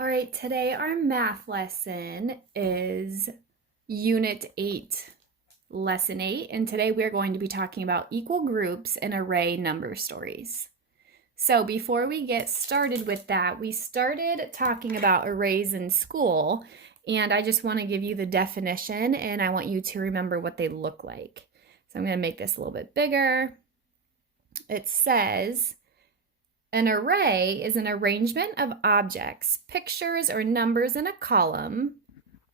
All right, today our math lesson is Unit 8, Lesson 8, and today we're going to be talking about equal groups and array number stories. So before we get started with that, we started talking about arrays in school, and I just want to give you the definition, and I want you to remember what they look like. So I'm going to make this a little bit bigger. It says, an array is an arrangement of objects, pictures, or numbers in a column,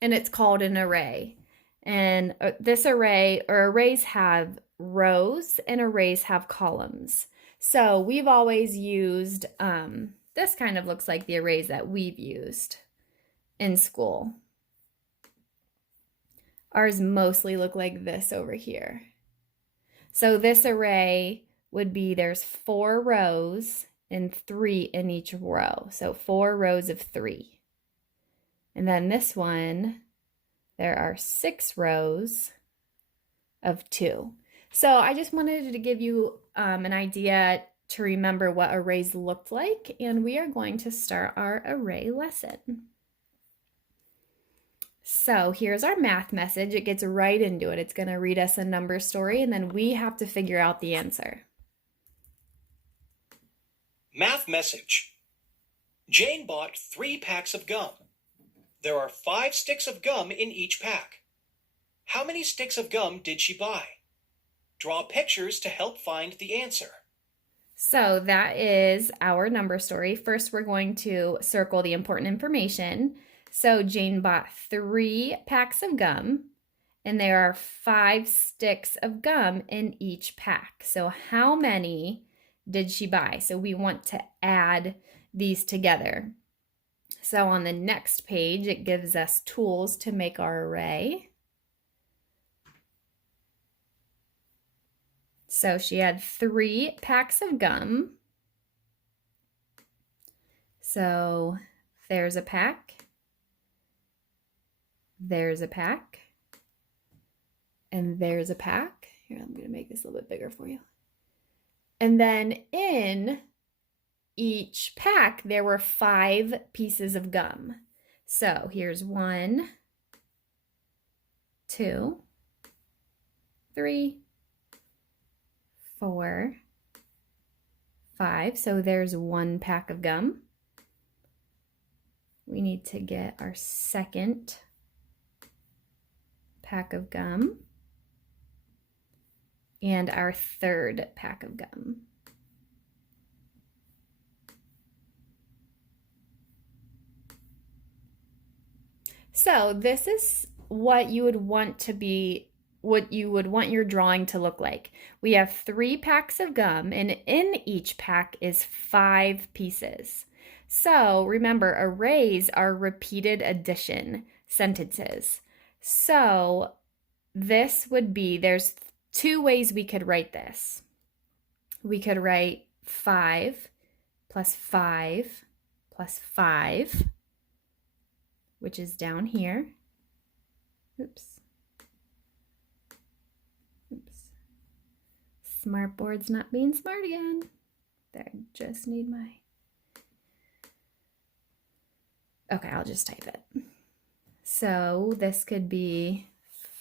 and it's called an array. And this array, or arrays, have rows and arrays have columns. So we've always used, this kind of looks like the arrays that we've used in school. Ours mostly look like this over here. So this array would be, there's 4 rows and 3 in each row. So 4 rows of 3. And then this one, there are 6 rows of 2. So I just wanted to give you an idea to remember what arrays looked like, and we are going to start our array lesson. So here's our math message. It gets right into it. It's going to read us a number story, and then we have to figure out the answer. Math message. Jane bought 3 packs of gum. There are 5 sticks of gum in each pack. How many sticks of gum did she buy? Draw pictures to help find the answer. So that is our number story. First, we're going to circle the important information. So Jane bought 3 packs of gum, and there are 5 sticks of gum in each pack. So how many did she buy? So we want to add these together. So on the next page, it gives us tools to make our array. So she had 3 packs of gum. So there's a pack, there's a pack, and there's a pack. Here, I'm going to make this a little bit bigger for you. And then in each pack, there were 5 pieces of gum. So here's 1, 2, 3, 4, 5. So there's 1 pack of gum. We need to get our second pack of gum and our third pack of gum. So this is what you would want to be, what you would want your drawing to look like. We have 3 packs of gum, and in each pack is 5 pieces. So remember, arrays are repeated addition sentences. So this would be, there's 2 ways we could write this. We could write 5 plus 5 plus 5, which is down here. Oops. Smartboard's not being smart again. There, I just need my... Okay, I'll just type it. So this could be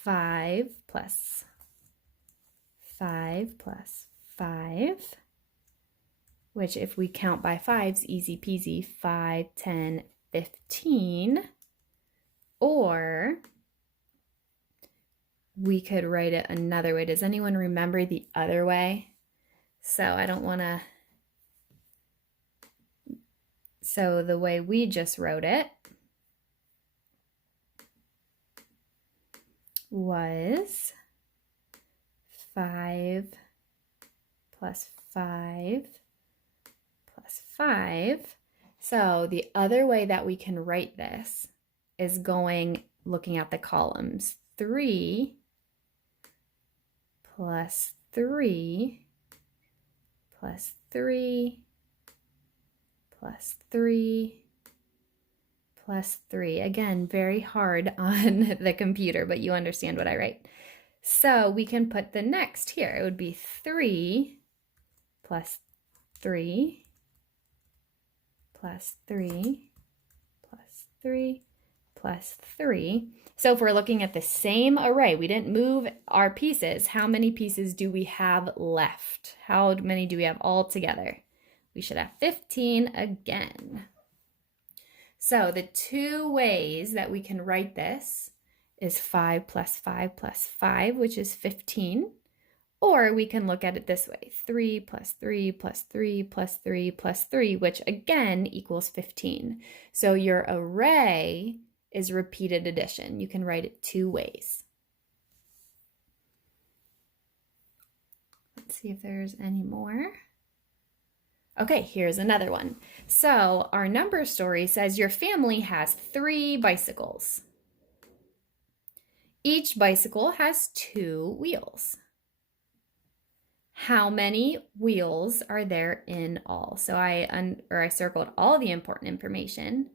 5 plus 5 plus 5, which if we count by 5's easy peasy, 5, 10, 15. Or we could write it another way. Does anyone remember the other way? So I don't want to... So the way we just wrote it was 5 plus 5 plus 5. So the other way that we can write this is looking at the columns. 3 plus 3 plus 3 plus 3 plus 3. Again, very hard on the computer, but you understand what I write. So we can put the next here. It would be 3 plus 3 plus 3 plus 3 plus 3. So if we're looking at the same array, we didn't move our pieces, how many pieces do we have left? How many do we have all together? We should have 15 again. So the two ways that we can write this is 5 plus 5 plus 5, which is 15. Or we can look at it this way, 3 plus 3 plus 3 plus 3 plus 3, which again equals 15. So your array is repeated addition. You can write it two ways. Let's see if there's any more. Okay, here's another one. So our number story says your family has 3 bicycles. Each bicycle has 2 wheels. How many wheels are there in all? So I circled all the important information.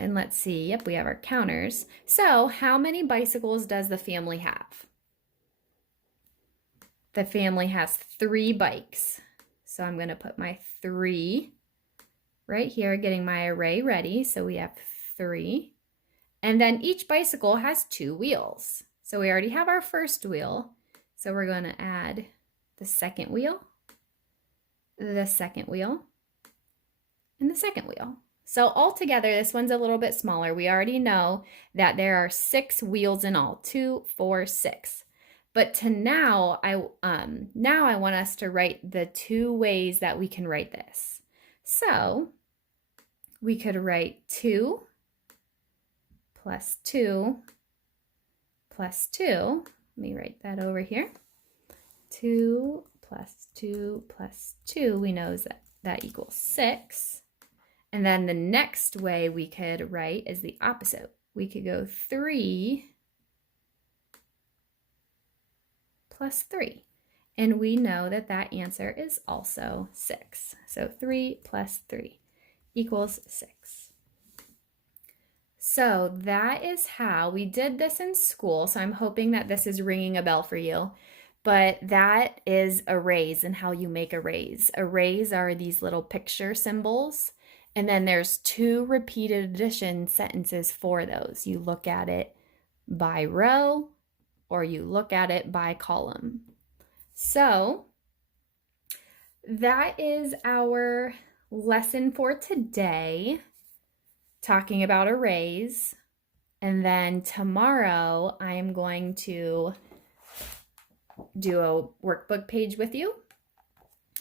And let's see, yep, we have our counters. So how many bicycles does the family have? The family has 3 bikes. So I'm going to put my 3 right here, getting my array ready. So we have 3. And then each bicycle has 2 wheels. So we already have our first wheel. So we're going to add the second wheel, the second wheel, and the second wheel. So altogether, this one's a little bit smaller. We already know that there are 6 wheels in all, 2, 4, 6. But now I want us to write the 2 ways that we can write this. So we could write 2 plus 2 plus 2. Let me write that over here. 2 plus 2 plus 2, we know that equals 6. And then the next way we could write is the opposite. We could go 3 plus 3. And we know that that answer is also 6. So 3 plus 3 equals 6. So that is how we did this in school. So I'm hoping that this is ringing a bell for you. But that is arrays and how you make arrays. Arrays are these little picture symbols. And then there's 2 repeated addition sentences for those. You look at it by row or you look at it by column. So that is our lesson for today, talking about arrays. And then tomorrow I am going to do a workbook page with you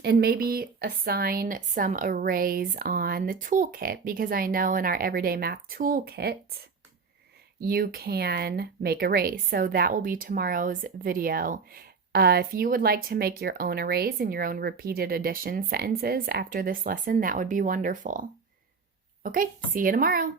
and maybe assign some arrays on the toolkit, because I know in our everyday math toolkit you can make arrays. So that will be tomorrow's video. If you would like to make your own arrays and your own repeated addition sentences after this lesson, that would be wonderful. Okay, see you tomorrow.